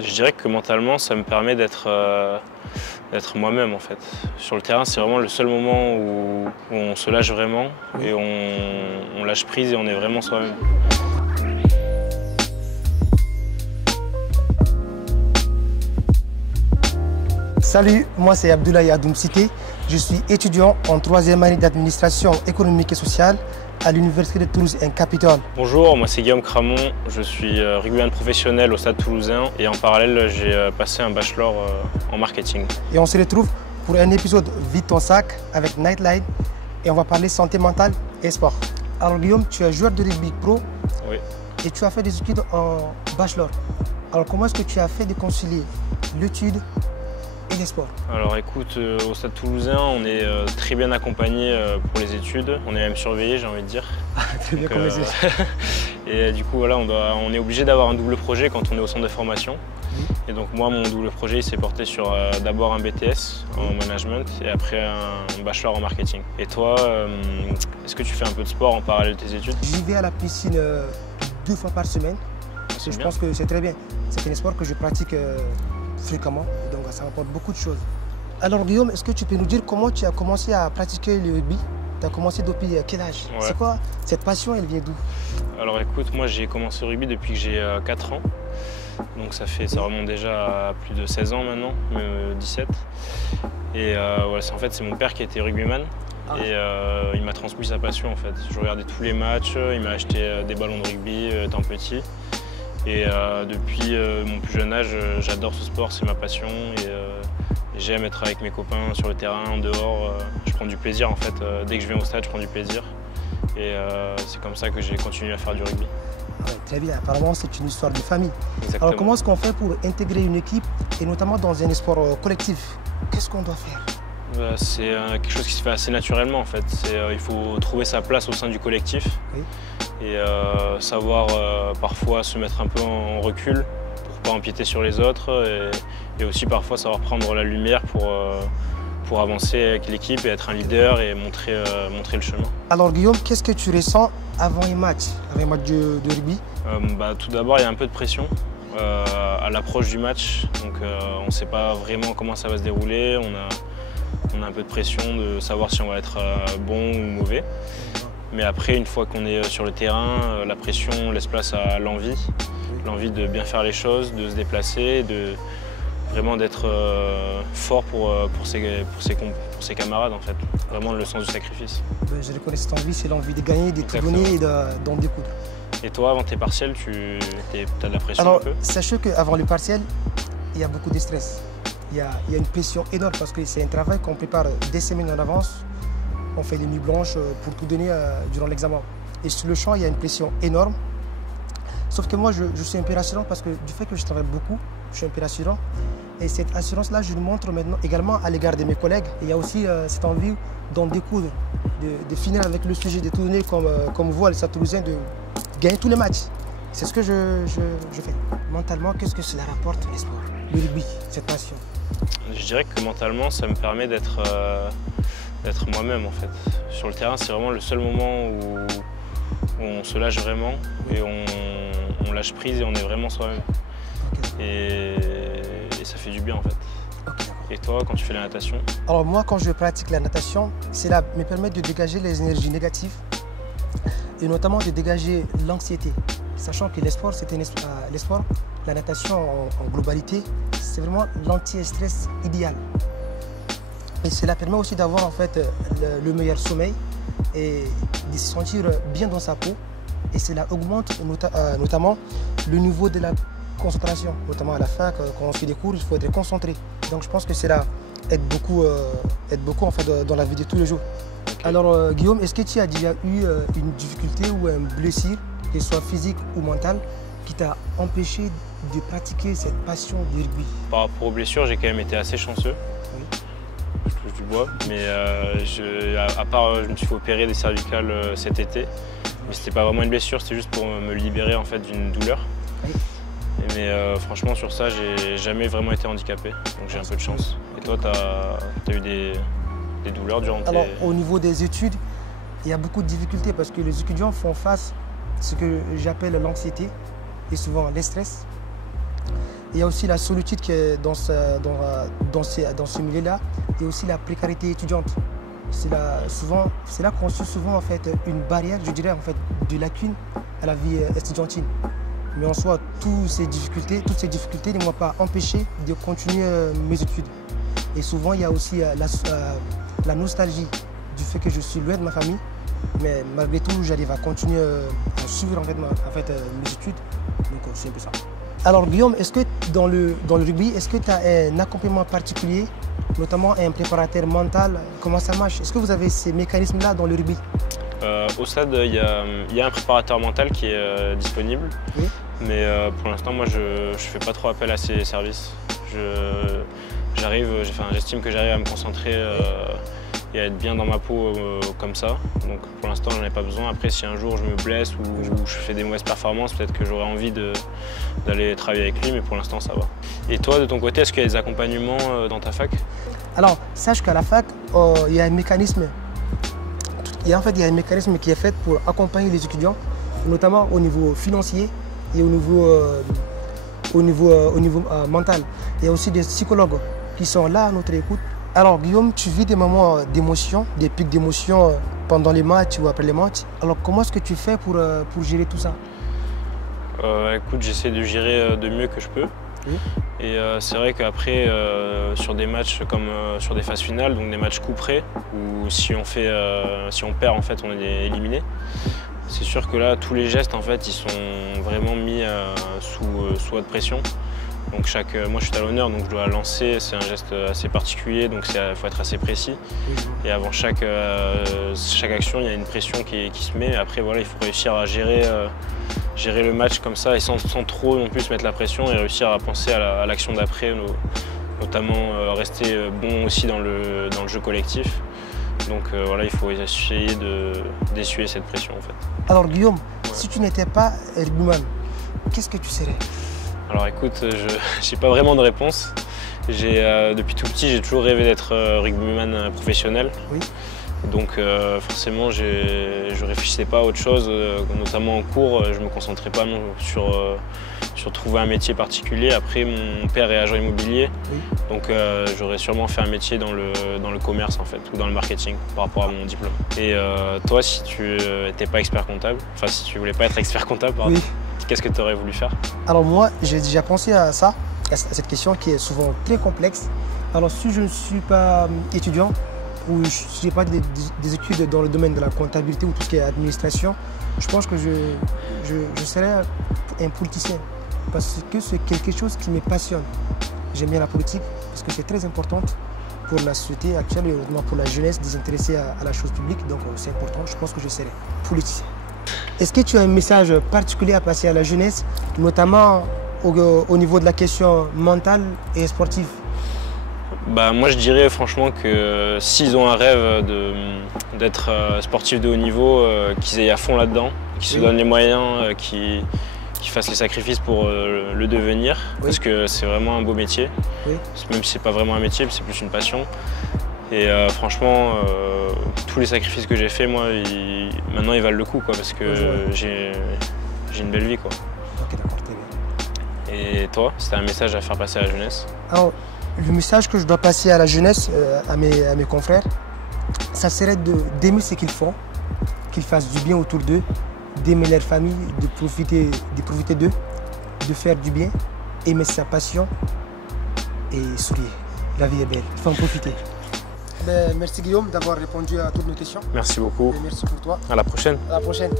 Je dirais que mentalement, ça me permet d'être moi-même en fait. Sur le terrain, c'est vraiment le seul moment où on se lâche vraiment et on lâche prise et on est vraiment soi-même. Salut, moi c'est Abdoulaye Adoum Cité. Je suis étudiant en 3e année d'administration économique et sociale à l'Université de Toulouse en Capitole. Bonjour, moi c'est Guillaume Cramon, je suis rugbyman professionnel au Stade Toulousain et en parallèle j'ai passé un bachelor en marketing. Et on se retrouve pour un épisode Vide ton sac avec Nightline et on va parler santé mentale et sport. Alors Guillaume, tu es joueur de rugby pro. Oui. Et tu as fait des études en bachelor. Alors comment est-ce que tu as fait de concilier l'étude et les sports? Alors écoute, au Stade Toulousain, on est très bien accompagné pour les études. On est même surveillé, j'ai envie de dire. Très bien comme Et du coup, voilà, on est obligé d'avoir un double projet quand on est au centre de formation. Et donc moi, mon double projet, il s'est porté sur d'abord un BTS en management et après un bachelor en marketing. Et toi, est-ce que tu fais un peu de sport en parallèle de tes études? J'y vais à la piscine 2 fois par semaine. Je pense que c'est très bien. C'est un sport que je pratique fréquemment, donc ça m'apporte beaucoup de choses. Alors Guillaume, est-ce que tu peux nous dire comment tu as commencé à pratiquer le rugby? Tu as commencé depuis quel âge? Ouais. C'est quoi cette passion, elle vient d'où? Alors écoute, moi j'ai commencé au rugby depuis que j'ai 4 ans. Donc ça remonte déjà à plus de 16 ans maintenant, 17. Et voilà, en fait c'est mon père qui était rugbyman. Et il m'a transmis sa passion en fait. Je regardais tous les matchs, il m'a acheté des ballons de rugby étant petit. Et depuis mon plus jeune âge, j'adore ce sport, c'est ma passion. Et j'aime être avec mes copains sur le terrain, en dehors. Je prends du plaisir en fait. Dès que je viens au stade, je prends du plaisir. Et c'est comme ça que j'ai continué à faire du rugby. Ouais, très bien, apparemment c'est une histoire de famille. Exactement. Alors comment est-ce qu'on fait pour intégrer une équipe et notamment dans un sport collectif? Qu'est-ce qu'on doit faire? C'est quelque chose qui se fait assez naturellement en fait. Il faut trouver sa place au sein du collectif. Oui. Et savoir parfois se mettre un peu en recul pour pas empiéter sur les autres et aussi parfois savoir prendre la lumière pour avancer avec l'équipe et être un leader et montrer le chemin. Alors Guillaume, qu'est-ce que tu ressens avant un match de rugby? Tout d'abord, il y a un peu de pression à l'approche du match. Donc on ne sait pas vraiment comment ça va se dérouler. On a un peu de pression de savoir si on va être bon ou mauvais. Mais après, une fois qu'on est sur le terrain, la pression laisse place à l'envie. L'envie de bien faire les choses, de se déplacer, vraiment d'être fort pour ses camarades en fait. Vraiment le sens du sacrifice. Je reconnais cette envie, c'est l'envie de gagner, de tout donner et d'en découdre. Et toi, avant tes partiels, tu as de la pression Alors, un peu? sachez qu'avant le partiel, il y a beaucoup de stress. Il y a une pression énorme parce que c'est un travail qu'on prépare des semaines en avance. On fait des nuits blanches pour tout donner durant l'examen. Et sur le champ, il y a une pression énorme. Sauf que moi, je suis un peu rassurant parce que du fait que je travaille beaucoup, je suis un peu rassurant. Et cette assurance-là, je le montre maintenant également à l'égard de mes collègues. Il y a aussi cette envie d'en découdre, de finir avec le sujet, de tout donner comme vous, à l'Stade Toulousain, de gagner tous les matchs. C'est ce que je fais. Mentalement, qu'est-ce que cela rapporte le sport, le rugby, cette passion? Je dirais que mentalement, ça me permet d'être moi-même en fait. Sur le terrain, c'est vraiment le seul moment où on se lâche vraiment et on lâche prise et on est vraiment soi-même. Okay. Et ça fait du bien en fait. Okay, et toi, quand tu fais la natation? Alors moi, quand je pratique la natation, cela me permet de dégager les énergies négatives et notamment de dégager l'anxiété. Sachant que la natation en globalité, c'est vraiment l'anti-stress idéal. Et cela permet aussi d'avoir en fait le meilleur sommeil et de se sentir bien dans sa peau. Et cela augmente notamment le niveau de la concentration. Notamment à la fac, quand on fait des cours, il faut être concentré. Donc je pense que cela aide beaucoup en fait, dans la vie de tous les jours. Okay. Alors Guillaume, est-ce que tu as déjà eu une difficulté ou une blessure, qu'elle soit physique ou mentale, qui t'a empêché de pratiquer cette passion du rugby? Par rapport aux blessures, j'ai quand même été assez chanceux. Oui. Je touche du bois, mais à part je me suis fait opérer des cervicales cet été, mais c'était pas vraiment une blessure, c'était juste pour me libérer en fait d'une douleur. Oui. Mais franchement sur ça, j'ai jamais vraiment été handicapé, donc j'ai un peu de chance. Et toi, tu as eu des douleurs durant tes... Alors au niveau des études, il y a beaucoup de difficultés parce que les étudiants font face à ce que j'appelle l'anxiété et souvent le stress. Il y a aussi la solitude qui est dans ce milieu-là et aussi la précarité étudiante. C'est là qu'on suit souvent en fait, une barrière, je dirais, en fait, de lacune à la vie estudiantine. Mais en soi, toutes ces difficultés ne m'ont pas empêché de continuer mes études. Et souvent, il y a aussi la nostalgie du fait que je suis loin de ma famille. Mais malgré tout, j'arrive à continuer à suivre en fait, mes études. Donc c'est un peu ça. Alors Guillaume, est-ce que dans le rugby, est-ce que tu as un accompagnement particulier, notamment un préparateur mental? Comment ça marche? Est-ce que vous avez ces mécanismes-là dans le rugby? Au stade, il y a un préparateur mental qui est disponible. Oui. Mais pour l'instant, moi, je ne fais pas trop appel à ces services. J'estime que j'arrive à me concentrer et à être bien dans ma peau comme ça. Donc pour l'instant, j'en ai pas besoin. Après, si un jour je me blesse ou je fais des mauvaises performances, peut-être que j'aurais envie d'aller travailler avec lui, mais pour l'instant, ça va. Et toi, de ton côté, est-ce qu'il y a des accompagnements dans ta fac? Alors, sache qu'à la fac, il y a un mécanisme. Il y a un mécanisme qui est fait pour accompagner les étudiants, notamment au niveau financier et au niveau mental. Il y a aussi des psychologues qui sont là à notre écoute. Alors Guillaume, tu vis des moments d'émotion, des pics d'émotion pendant les matchs ou après les matchs. Alors comment est-ce que tu fais pour gérer tout ça? Écoute, j'essaie de gérer de mieux que je peux. Oui. Et c'est vrai qu'après, sur des matchs comme sur des phases finales, donc des matchs couperés, où si on perd, en fait, on est éliminé. C'est sûr que là, tous les gestes, en fait, ils sont vraiment mis sous haute pression. Donc moi je suis talonneur, donc je dois lancer, c'est un geste assez particulier, donc il faut être assez précis. Et avant chaque action, il y a une pression qui se met. Après voilà, il faut réussir à gérer le match comme ça et sans trop non plus se mettre la pression et réussir à penser à l'action d'après, notamment rester bon aussi dans le jeu collectif. Donc voilà, il faut essayer d'essuyer cette pression en fait. Alors Guillaume, si tu n'étais pas rugbyman, qu'est-ce que tu serais? Alors écoute, je n'ai pas vraiment de réponse. Depuis tout petit, j'ai toujours rêvé d'être rugbyman professionnel. Oui. Donc forcément, je ne réfléchissais pas à autre chose, notamment en cours. Je ne me concentrais pas sur trouver un métier particulier. Après, mon père est agent immobilier, oui. Donc j'aurais sûrement fait un métier dans le commerce en fait, ou dans le marketing par rapport à mon diplôme. Et toi, si tu n'étais pas expert comptable, enfin si tu voulais pas être expert comptable, pardon, oui. Qu'est-ce que tu aurais voulu faire? Alors moi, j'ai déjà pensé à ça, à cette question qui est souvent très complexe. Alors si je ne suis pas étudiant ou je n'ai pas des études dans le domaine de la comptabilité ou tout ce qui est administration, je pense que je serais un politicien parce que c'est quelque chose qui me passionne. J'aime bien la politique parce que c'est très important pour la société actuelle et notamment pour la jeunesse désintéressée à la chose publique. Donc c'est important, je pense que je serai politicien. Est-ce que tu as un message particulier à passer à la jeunesse, notamment au niveau de la question mentale et sportive? Moi je dirais franchement que s'ils ont un rêve d'être sportifs de haut niveau, qu'ils aillent à fond là-dedans, qu'ils se donnent les moyens, qu'ils fassent les sacrifices pour le devenir, parce que c'est vraiment un beau métier, même si c'est pas vraiment un métier, c'est plus une passion. Et franchement, tous les sacrifices que j'ai faits, moi, maintenant ils valent le coup, parce que j'ai une belle vie. Ok, d'accord, très bien. Et toi, si tu as un message à faire passer à la jeunesse? Alors, le message que je dois passer à la jeunesse, à mes confrères, ça serait d'aimer ce qu'ils font, qu'ils fassent du bien autour d'eux, d'aimer leur famille, de profiter d'eux, de faire du bien, aimer sa passion et sourire. La vie est belle, il faut en profiter. Merci Guillaume d'avoir répondu à toutes nos questions. Merci beaucoup. Et merci pour toi. À la prochaine. À la prochaine.